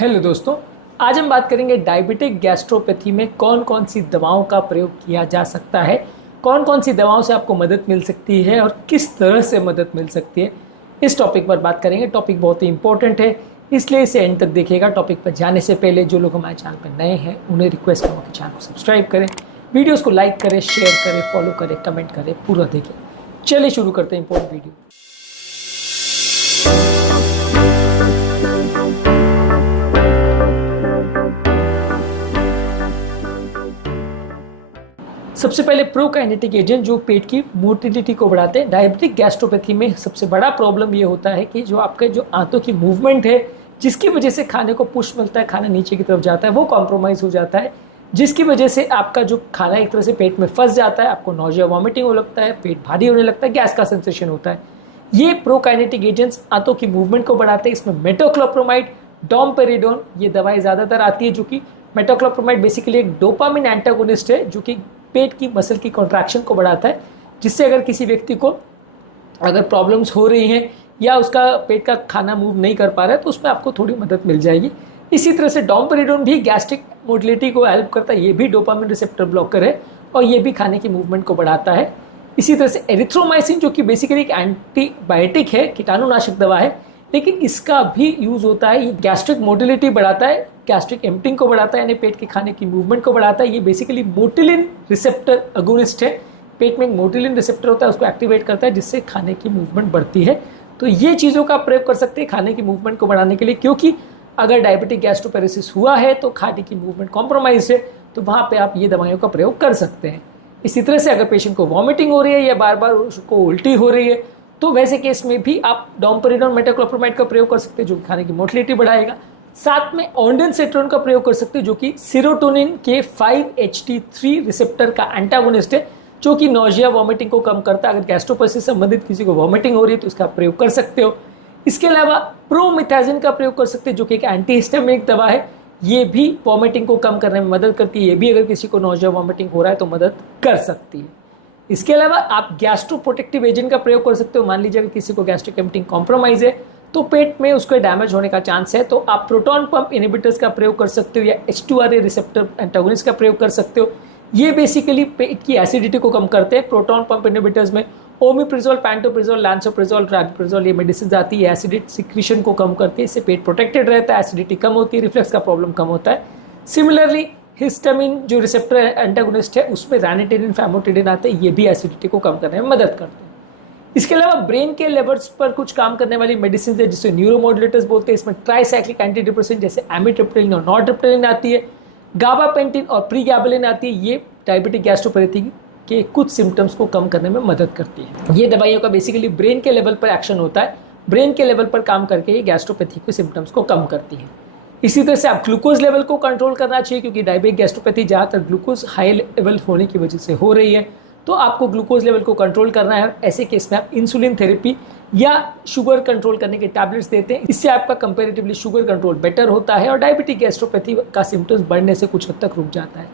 Hello दोस्तों, आज हम बात करेंगे डायबिटिक गैस्ट्रोपैथी में कौन कौन सी दवाओं का प्रयोग किया जा सकता है, कौन कौन सी दवाओं से आपको मदद मिल सकती है और किस तरह से मदद मिल सकती है। इस टॉपिक पर बात करेंगे। टॉपिक बहुत ही इंपॉर्टेंट है, इसलिए इसे एंड तक देखिएगा। टॉपिक पर जाने से पहले जो लोग हमारे चैनल पर नए हैं उन्हें रिक्वेस्ट करूँगा कि चैनल को सब्सक्राइब करें, वीडियोज़ को लाइक करें, शेयर करें, फॉलो करें, कमेंट करें, पूरा देखें। चलिए शुरू करते हैं इंपॉर्टेंट वीडियो। सबसे पहले प्रोकाइनेटिक एजेंट जो पेट की मोटिलिटी को बढ़ाते हैं। डायबिटिक गैस्ट्रोपैथी में सबसे बड़ा प्रॉब्लम ये होता है कि जो आपके जो आंतों की मूवमेंट है, जिसकी वजह से खाने को पुश मिलता है, खाना नीचे की तरफ जाता है, वो कॉम्प्रोमाइज़ हो जाता है, जिसकी वजह से आपका जो खाना एक तरह से पेट में फंस जाता है, आपको नौजिया वॉमिटिंग होने लगता है, पेट भारी होने लगता है, गैस का सेंसेशन होता है। ये प्रोकाइनेटिक एजेंट्स आंतों की मूवमेंट को बढ़ाते हैं। इसमें मेटोक्लोप्रोमाइड, डोमपेरिडोन ये दवाई ज़्यादातर आती है, जो कि मेटोक्लोप्रोमाइड बेसिकली एक डोपामिन एंटागोनिस्ट है जो कि पेट की मसल की कॉन्ट्रैक्शन को बढ़ाता है, जिससे अगर किसी व्यक्ति को अगर प्रॉब्लम्स हो रही हैं या उसका पेट का खाना मूव नहीं कर पा रहा है तो उसमें आपको थोड़ी मदद मिल जाएगी। इसी तरह से डोमपेरिडोन भी गैस्ट्रिक मोटिलिटी को हेल्प करता है, ये भी डोपामिन रिसेप्टर ब्लॉकर है और ये भी खाने की मूवमेंट को बढ़ाता है। इसी तरह से एरिथ्रोमाइसिन जो कि बेसिकली एक एंटीबायोटिक है, कीटाणुनाशक दवा है, लेकिन इसका भी यूज़ होता है। ये गैस्ट्रिक मोटिलिटी बढ़ाता है, गैस्ट्रिक एम्प्टिंग को बढ़ाता है, यानी पेट के खाने की मूवमेंट को बढ़ाता है। ये बेसिकली मोटिलिन रिसेप्टर अगोनिस्ट है। पेट में एक मोटिलिन रिसेप्टर होता है, उसको एक्टिवेट करता है, जिससे खाने की मूवमेंट बढ़ती है। तो ये चीज़ों का प्रयोग कर सकते हैं खाने की मूवमेंट को बढ़ाने के लिए, क्योंकि अगर डायबिटिक गैस्ट्रोपेरेसिस हुआ है तो खाने की मूवमेंट कॉम्प्रोमाइज है, तो वहाँ पर आप ये दवाइयों का प्रयोग कर सकते हैं। इसी तरह से अगर पेशेंट को वॉमिटिंग हो रही है या बार बार उसको उल्टी हो रही है तो वैसे केस में भी आप डोमपेरिडोन मेटोक्लोप्रोमाइड का प्रयोग कर सकते हैं, जो खाने की मोटिलिटी बढ़ाएगा। साथ में ऑन्डेनसेट्रोन का प्रयोग कर सकते हैं, जो कि सेरोटोनिन के 5-HT3 रिसेप्टर का एंटागोनिस्ट है, जो कि नौजिया वॉमिटिंग को कम करता है। अगर गैस्ट्रोपेरेसिस से संबंधित किसी को वॉमिटिंग हो रही है तो इसका प्रयोग कर सकते हो। इसके अलावा प्रोमिथाजिन का प्रयोग कर सकते हैं, जो कि एक एंटीहिस्टामिनिक दवा है। ये भी वॉमिटिंग को कम करने में मदद करती है। ये भी अगर किसी को नौजिया वॉमिटिंग हो रहा है तो मदद कर सकती है। इसके अलावा आप गैस्ट्रोप्रोटेक्टिव एजेंट का प्रयोग कर सकते हो। मान लीजिए अगर किसी को गैस्ट्रिक एम्प्टिंग कॉम्प्रोमाइज है तो पेट में उसको डैमेज होने का चांस है, तो आप प्रोटॉन पंप इनहिबिटर्स का प्रयोग कर सकते हो या H2RA रिसेप्टर एंटागोनिस्ट का प्रयोग कर सकते हो। ये बेसिकली पेट की एसिडिटी को कम करते हैं। प्रोटॉन पंप इनहिबिटर्स में ओमिप्रिजोल, पैंटोप्रिजोल, लैंसोप्रिजोल, रैबिप्रिजोल ये मेडिसिन आती है, एसिडिक सिक्रीशन को कम करती है। इससे पेट प्रोटेक्टेड रहता है, एसिडिटी कम होती है, रिफ्लक्स का प्रॉब्लम कम होता है। सिमिलरली हिस्टामिन जो रिसेप्टर एंटागोनिस्ट है उसमें रैनिटेडिन, फैमोटिडिन आते हैं, ये भी एसिडिटी को कम करने में मदद करते हैं। इसके अलावा ब्रेन के लेवल्स पर कुछ काम करने वाली मेडिसिन है, जिसे न्यूरोमोडुलेटर्स बोलते हैं। इसमें ट्राइसाइक्लिक एंटी डिप्रेसेंट जैसे एमिट्रिप्टिलिन और नॉरट्रिप्टिलिन आती है, गाबापेंटिन और प्रीगैबलिन आती है। ये डायबिटिक गैस्ट्रोपैथी के कुछ सिम्टम्स को कम करने में मदद करती है। ये दवाइयों का बेसिकली ब्रेन के लेवल पर एक्शन होता है, ब्रेन के लेवल पर काम करके ये गैस्ट्रोपैथी के सिम्टम्स को कम करती है। इसी तरह से आप ग्लूकोज लेवल को कंट्रोल करना चाहिए, क्योंकि डायबिटिक गैस्ट्रोपैथी ज़्यादातर ग्लूकोज हाई लेवल होने की वजह से हो रही है, तो आपको ग्लूकोज लेवल को कंट्रोल करना है। ऐसे केस में आप इंसुलिन थेरेपी या शुगर कंट्रोल करने के टैबलेट्स देते हैं। इससे आपका कंपैरेटिवली शुगर कंट्रोल बेटर होता है और डायबिटिक गैस्ट्रोपैथी का सिम्टम्स बढ़ने से कुछ हद तक रुक जाता है।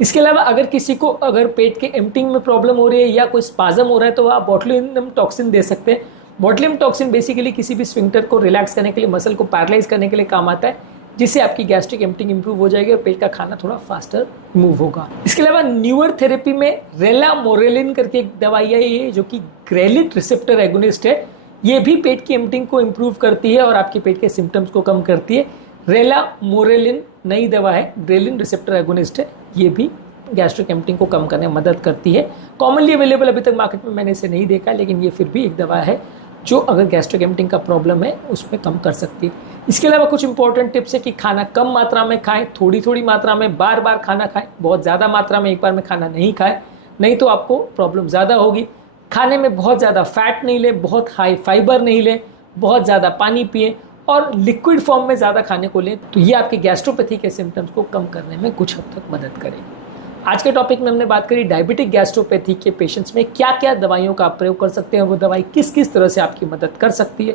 इसके अलावा अगर किसी को अगर पेट के एम्प्टिंग में प्रॉब्लम हो रही है या कोई स्पाज्म हो रहा है तो आप बोtulinum टॉक्सिन दे सकते हैं। बोtulinum टॉक्सिन बेसिकली किसी भी स्फिंक्टर को रिलैक्स करने के लिए, मसल को पैरालाइज करने के लिए काम आता है, जिससे आपकी गैस्ट्रिक एम्प्टिंग इंप्रूव हो जाएगी और पेट का खाना थोड़ा फास्टर मूव होगा। इसके अलावा न्यूअर थेरेपी में रेलामोरेलिन करके एक दवाई है, ये जो कि ग्रेलिन रिसेप्टर एगोनिस्ट है। ये भी पेट की एम्प्टिंग को इंप्रूव करती है और आपके पेट के सिम्टम्स को कम करती है। रेलामोरेलिन नई दवा है, ग्रेलिन रिसेप्टर एगोनिस्ट है। ये भी गैस्ट्रिक एम्प्टिंग को कम करने में मदद करती है। कॉमनली अवेलेबल अभी तक मार्केट में मैंने इसे नहीं देखा, लेकिन ये फिर भी एक दवा है जो अगर गैस्ट्रिक एम्प्टिंग का प्रॉब्लम है उसमें कम कर सकती है। इसके अलावा कुछ इंपॉर्टेंट टिप्स है कि खाना कम मात्रा में खाएं, थोड़ी थोड़ी मात्रा में बार बार खाना खाएं, बहुत ज़्यादा मात्रा में एक बार में खाना नहीं खाएं, नहीं तो आपको प्रॉब्लम ज़्यादा होगी। खाने में बहुत ज़्यादा फैट नहीं लें, बहुत हाई फाइबर नहीं लें, बहुत ज़्यादा पानी पिएं और लिक्विड फॉर्म में ज़्यादा खाने को लें, तो ये आपके गैस्ट्रोपैथी के सिम्टम्स को कम करने में कुछ हद तक मदद करेगी। आज के टॉपिक में हमने बात करी डायबिटिक गैस्ट्रोपैथी के पेशेंट्स में क्या क्या दवाइयों का आप प्रयोग कर सकते हैं, वो दवाई किस किस तरह से आपकी मदद कर सकती है।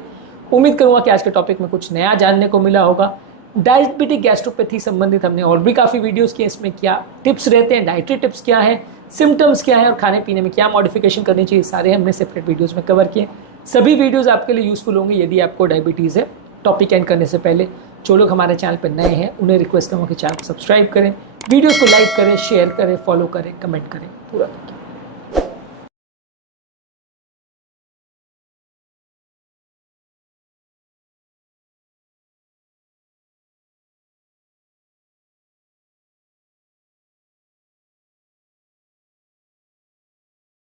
उम्मीद करूंगा कि आज के टॉपिक में कुछ नया जानने को मिला होगा। डायबिटिक गैस्ट्रोपैथी संबंधित हमने और भी काफ़ी वीडियोस किए, इसमें क्या टिप्स रहते हैं, डाइटरी टिप्स क्या हैं, सिम्टम्स क्या हैं और खाने पीने में क्या मॉडिफिकेशन करनी चाहिए, सारे हमने सेपरेट वीडियोज़ में कवर किए। सभी वीडियोज़ आपके लिए यूज़फुल होंगे यदि आपको डायबिटीज़ है। टॉपिक एंड करने से पहले जो लोग हमारे चैनल पर नए हैं उन्हें रिक्वेस्ट करूँगा कि चैनल को सब्सक्राइब करें, वीडियोज़ को लाइक करें, शेयर करें, फॉलो करें, कमेंट करें, पूरा